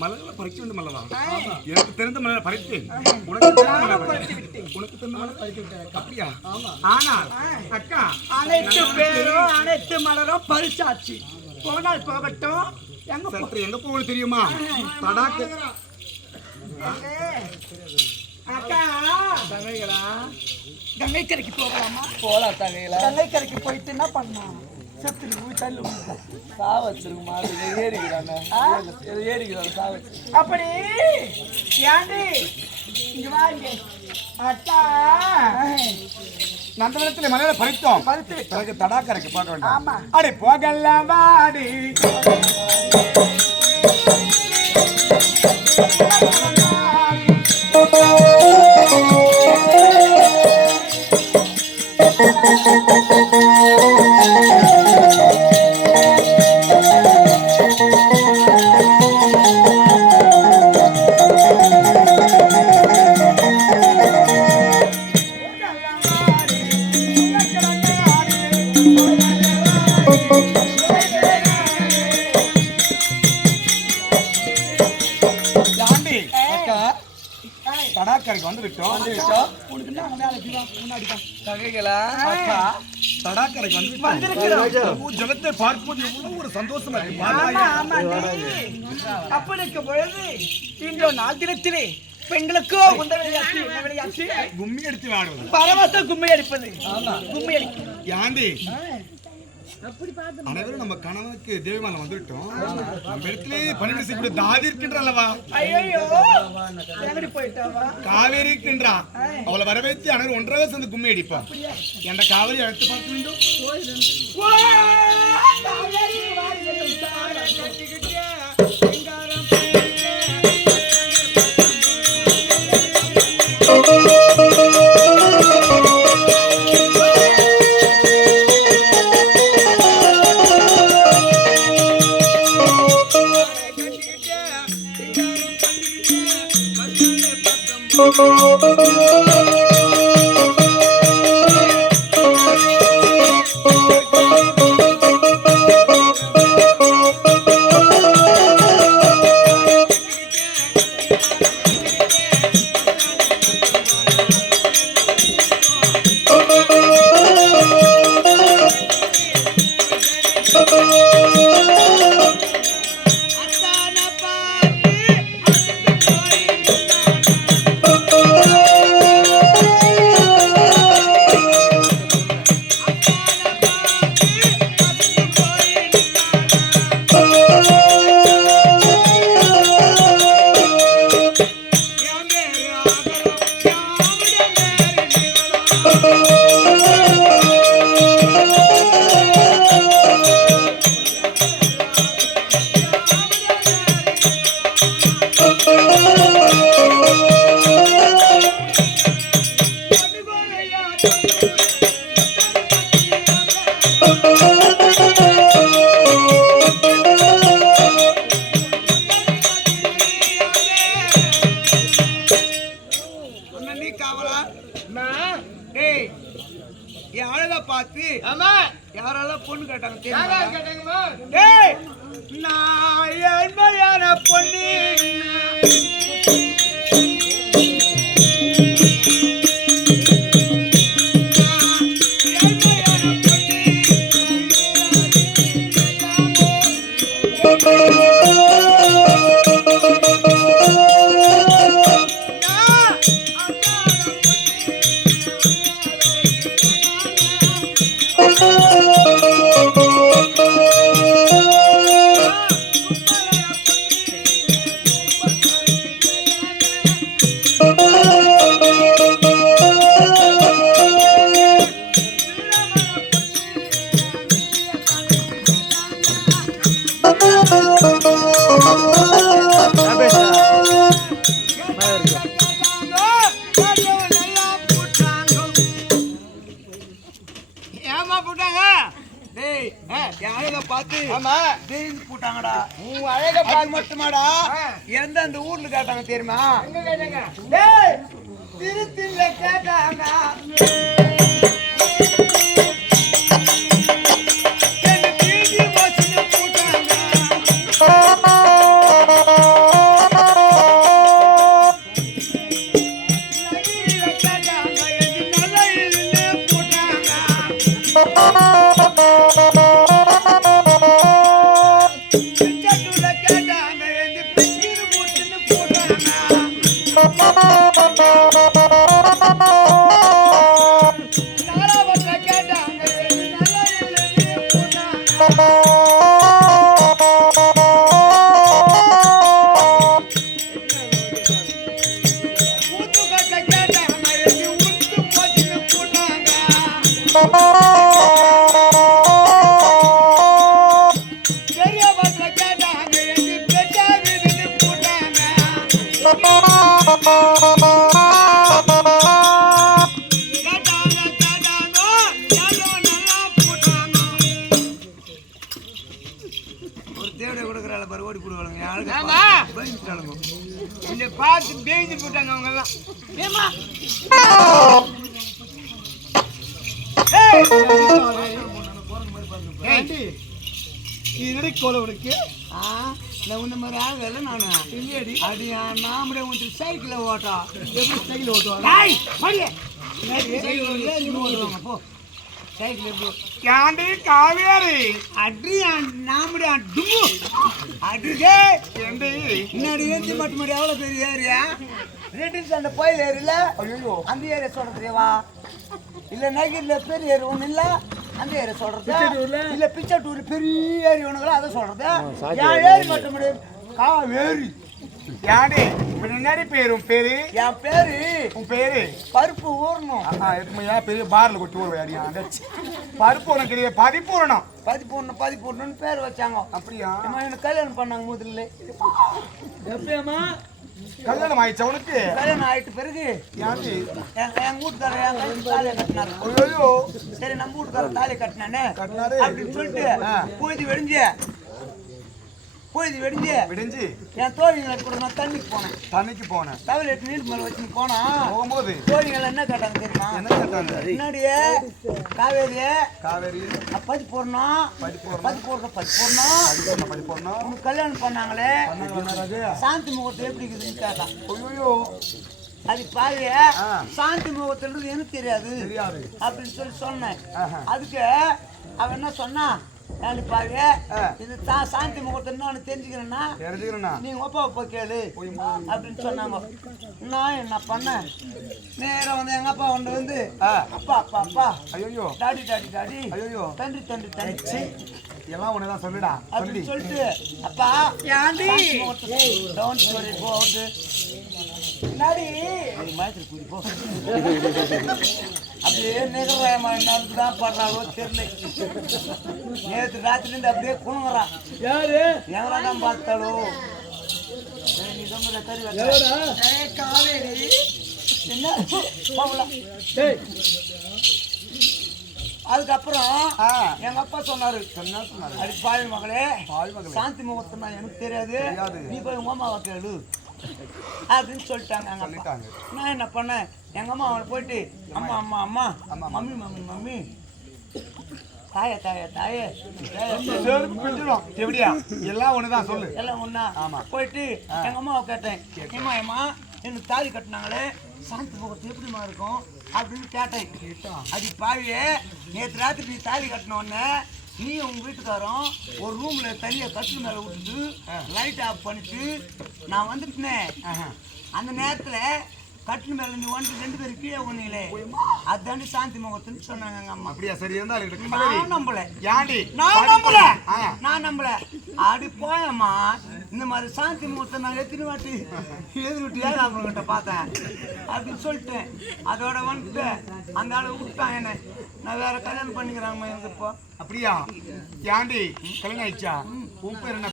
மலர்களை பறிக்க வேண்டும் அல்லவா? எனக்கு தெரிந்த மலரை பறித்தேன், உனக்கு தெரிந்த மலரை பறித்து விட்டேன். அப்படியா? ஆனால் அக்கா அனைத்து பேரும் அனைத்து மலரும் பறிச்சாச்சு. போனால் போகட்டும். எங்க போகணும் தெரியுமா? தடாக்கு அக்கா தங்கைகளா, கங்கை கரைக்கு போகலாமா? போலாம் தங்கைகளா. கங்கை கரைக்கு போயிட்டு என்ன பண்ணா? செத்து தள்ளு சாவச்சிருக்குமா? ஏறிக்கிறாங்க அப்படி ஏண்டி இங்க வாங்க அக்கா. நந்தவனத்தில் மலையில பறித்தோம், பறித்து பிறகு தடாக்கரைக்கு பார்க்க வேண்டும். ஆமா. அடே போகலாம் வாடி. தடாக்கரைக்கு வந்து விட்டோம். தடாக்கரைக்கு வந்து ஜலத்தை பார்ப்பது எவ்வளவு ஒரு சந்தோஷமா இருக்கு. அப்படி இருக்கும் பொழுது இன்றோ நாள் தினத்திலே பெண்களுக்கோ விளையாட்டு கும்மி அடித்து விளையாடுவது, பரவச கும்மி அடிப்பது. கும்மி அடிக்கும் யாண்டி அனைவரும் நம்ம கணவனுக்கு தேவமான வந்துட்டோம். நம்ம இடத்துல பணிவிடை செய்யக்கூடிய தாதி இருக்கின்ற அல்லவா? காவேரி இருக்கின்றா. அவளை வரவேற்று அனைவரும் ஒன்றாக சேர்ந்து கும்மி அடிப்பான். என்ற காவேரி அழைத்து பார்க்க வேண்டும். பார்த்து யாரெல்லாம் பொண்ணு கேட்டாங்க? நான் ஏழ்மையான பொண்ணு. மட்டுமாடா எந்தெந்த ஊர்ல கேட்டாங்க தெரியுமா? திருத்தில கேட்டாங்க. போட்டாங்க பெரிய பாட்டுல கேட்டாங்க எங்க பெற்ற வீடு போட்டாங்க ஒரு தேவடைய கொடுக்குறாள் பாரு ஓடி போடுவாங்க இந்த பார்த்து பேய்ந்து போட்டாங்க அவங்க எல்லாம் ஏமா உனக்கு நான் உன்ன மாதிரி ஆகல நானு இல்லையடி அது நாமளே வந்து சைக்கிள ஓட்டா எப்படி சைக்கிள் ஓட்டுவாங்க போ சைக்கிள் எப்படி காவேரி அடி நாமடே டும்மு அடிக்கே முன்னாடி ஏற்றி மட்டும் மாதிரி எவ்வளோ பெரிய ஏரியா ரேட்டிங்ஸ் அந்த கோயில் ஏரியில அந்த ஏரியா சொல்றதுவா இல்ல நகையில பெரிய ஏரி ஒண்ணு இல்ல அந்த ஏரியா சொல்றது இல்ல பிச்சட்டூர் பெரிய ஏரி ஒண்ணுங்களா அதை சொல்றது என் ஏரி மட்டும் முடியாது காவேரி யாடி முன்னாடி பேரு உன் பேரு என் பேரு உன் பேரு பருப்பு ஊறணும் எதுமையா பெரிய பார்ல கொட்டி ஊருவா அடியா பருப்பு உனக்கு கிடையாது பதிப்பூரணம் பதிப்பூர்ணம்னு பேர் வச்சாங்க அப்படியா எனக்கு கல்யாணம் பண்ணாங்க முதல்ல எப்பயம்மா கல்யாணம் ஆயிடுச்சா உனக்கு கல்யாணம் ஆயிட்டு பிறகு யாரு எங்க வீட்டுக்காரர் என் கையில் தாலியை கட்டினாரு ஐயோ சரி நம்ம வீட்டுக்காரர் தாலியை கட்டினானே அப்படின்னு சொல்லிட்டு பொழுது வெடிஞ்சு என் தோழிங்களை கூட நான் தண்ணிக்கு போனேன் தவளை எட்டு நீட்டு மேல வச்சுன்னு போகும்போது தோழிகள் என்ன கேட்டாங்க தெரியுமா என்ன கேட்டாங்க முன்னாடியே காவேரி பதி போடணும் உனக்கு கல்யாணம் பண்ணாங்களே சாந்தி முகூர்த்தம் எப்படி இருக்குதுன்னு கேட்டான் ஐயோ அது பாரு சாந்தி முகூர்த்தம் எனக்கு தெரியாது அப்படின்னு சொல்லி சொன்னேன் அதுக்கு அவன் என்ன சொன்னா பாரு இது சாந்தி முகூர்த்தம் தெரிஞ்சுக்கிறேன்னா நீங்க அப்பா கேளு அப்படின்னு சொன்னாங்க நான் என்ன பண்ணேன் நேரம் வந்து எங்க அப்பா வந்து அப்பா ஐயோ டாடி ஐயோ தண்டி எல்லாம் ஒண்ணுதான் சொல்லுடா அப்படின்னு சொல்லிட்டு அப்பா டவுன் ஸ்டோரி போகுது அப்படியே நிகழ்வாயமா தான் படுறாளோ தெரியல நேற்று ராத்திரி இருந்து அப்படியே குணுங்குறான் யாரு எங்கதான் பார்த்தாளோ காவேரி அதுக்கப்புறம் எங்க அப்பா சொன்னாரு அது பாவி மகளே சாந்தி முகூர்த்தம் எனக்கு தெரியாது நீ போய் உங்க அம்மாவை கேளு அப்படின்னு சொல்லிட்டாங்க நான் என்ன பண்ணேன் எங்க அம்மா அவனை போயிட்டு அம்மா மம்மி தாயே எப்படியா எல்லாம் ஒண்ணுதான் சொல்லு எல்லாம் ஒண்ணா போயிட்டு எங்க அம்மாவை கேட்டேன் ஏமா எனக்கு தாலி கட்டினாங்களே சாந்தி முகூர்த்தம் எப்படிமா இருக்கும் அப்படின்னு கேட்டேன் அது பாவியே நேற்று ராத்திரி தாலி கட்டின உடனே நீ உங்க வீட்டுக்காரன் ஒரு ரூம்ல தனியா கட்டில் மேல விட்டுட்டு லைட் ஆஃப் பண்ணிட்டு நான் வந்துட்டேன் அந்த நேரத்துல கட்டில் மேல நீ வந்து 2 பேரும் கீழே ஒண்ணீங்களே அதுதாண்டி சாந்தி முகூர்த்தம்னு சொன்னாங்க எங்க அம்மா. அப்படியா? சரி இருந்தாலும் நான் நம்பல. யாண்டி நான் நம்பல அடி போயம்மா இந்த மாதிரி சாந்தி முகூர்த்தம் நான் எத்தனை வாட்டி எதிர்விட்டு அவங்ககிட்ட பார்த்தேன் அப்படின்னு சொல்லிட்டேன். அதோட வந்துட்டு அந்த ஆளை விட்டான் என்ன, நான் வேற கல்யாணம் பண்ணிக்கிறாங்கம்மா எனக்கு இப்போ. அப்படியா? யாண்டி கல்யாணம் ஆயிடுச்சா? உன் பேர் என்ன?